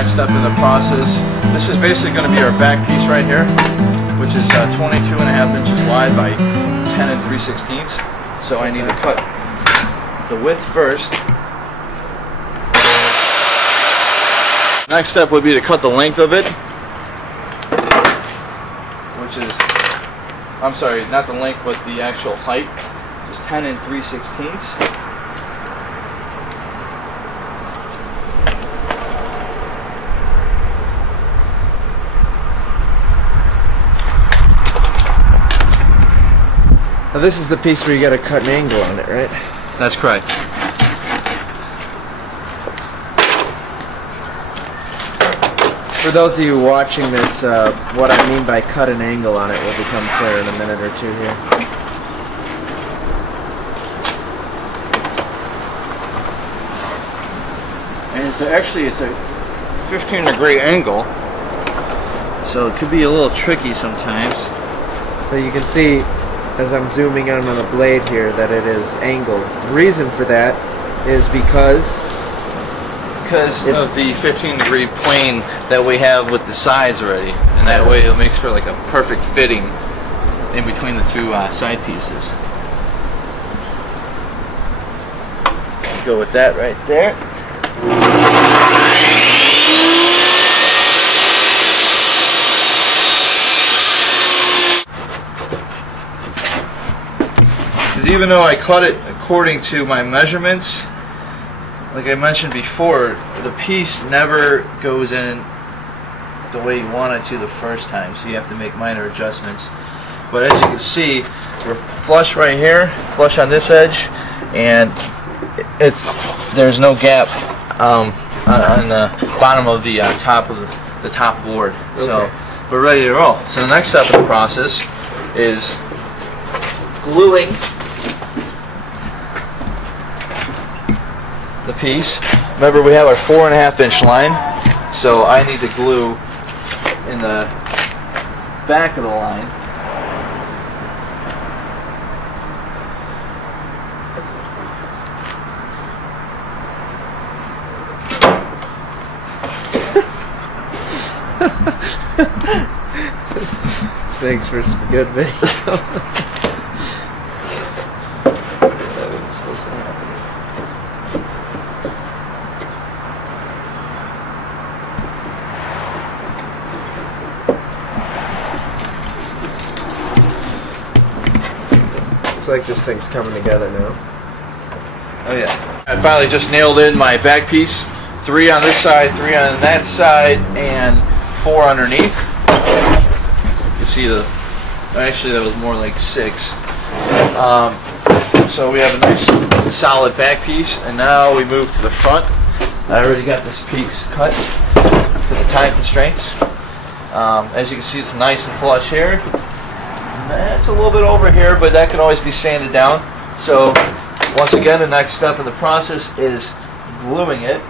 next step in the process. This is basically going to be our back piece right here, which is 22.5 inches wide by 10 3/16. So I need to cut the width first. Next step would be to cut the length of it, which is, I'm sorry, not the length, but the actual height. Just 10 3/16. Now this is the piece where you got to cut an angle on it, right? That's correct. For those of you watching this, what I mean by cut an angle on it will become clear in a minute or two here. And it's actually a 15-degree angle, so it could be a little tricky sometimes. So you can see, as I'm zooming in on the blade here, that it is angled. The reason for that is because of the 15-degree plane that we have with the sides already, and that way it makes for like a perfect fitting in between the two side pieces. Let's go with that right there. Because even though I cut it according to my measurements, like I mentioned before, the piece never goes in the way you want it to the first time, so you have to make minor adjustments. But as you can see, we're flush right here, flush on this edge, and there's no gap on the bottom of the top board. Okay. So we're ready to roll. So the next step in the process is gluing the piece. Remember, we have our 4.5 inch line, so I need to glue in the back of the line. This makes for some good video. Looks like this thing's coming together now. Oh yeah. I finally just nailed in my back piece. 3 on this side, 3 on that side, and 4 underneath. You see actually that was more like 6. So we have a nice solid back piece, and now we move to the front. I already got this piece cut to the time constraints. As you can see, it's nice and flush here. It's a little bit over here, but that can always be sanded down. So once again, the next step in the process is gluing it.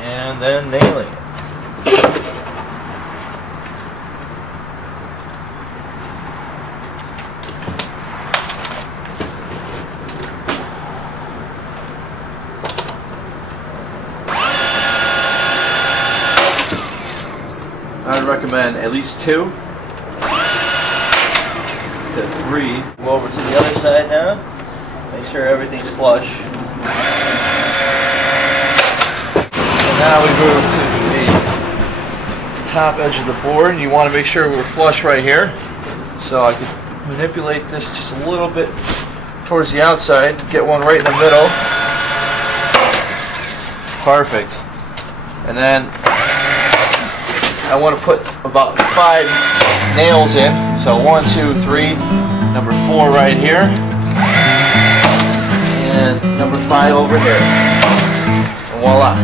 And then nailing it. I'd recommend at least 2 to 3. Go over to the other side now. Make sure everything's flush. And now we move to the top edge of the board. You want to make sure we're flush right here. So I can manipulate this just a little bit towards the outside. Get one right in the middle. Perfect. And then I want to put about 5 nails in. So 1, 2, 3, number 4 right here, and number 5 over here. And voila.